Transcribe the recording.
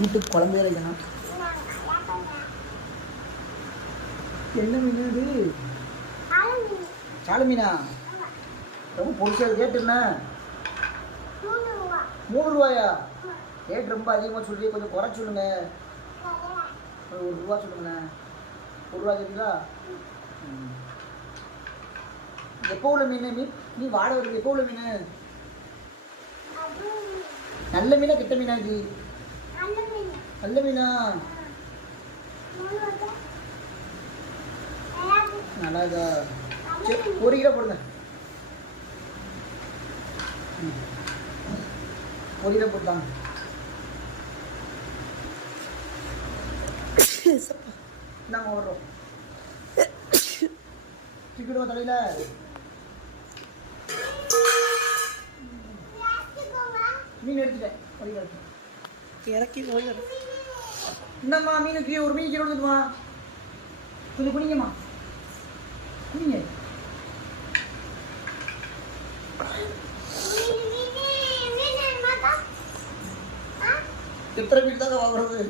வீட்டுக்கு குழம்பே வைக்கணும். என்ன மீன் இது? சால மீனா? ரொம்ப பொருட்கள் ரேட்டு என்ன? 3 ரூபாயா? ரேட் ரொம்ப அதிகமாக சொல்லி கொஞ்சம் குறை சொல்லுங்க. 1 ரூபா சொல்லுங்கண்ணே. 1 ரூபா கேட்குங்களா? எப்போ உள்ள மீன்? நீ வாட வருது. எப்போ உள்ள மீன்? நல்ல மீனா கெட்ட மீனா இது? நல்ல மீனா? நல்லாதா? சரி 1 கிலோ போடுங்க. 1 கிலோ போட்டாங்க. நாங்கள் வர்றோம். சிக்கிடுவோம் தலையில. மீன் எடுத்துட்டேன். இறக்கி போயிடும். என்னம்மா மீனுக்கு 1 மீன் கீழே வந்துடுமா? கொஞ்சம் குனிங்கம்மா, குனிங்க. எத்தனை மீன் தாங்க வாங்குறது?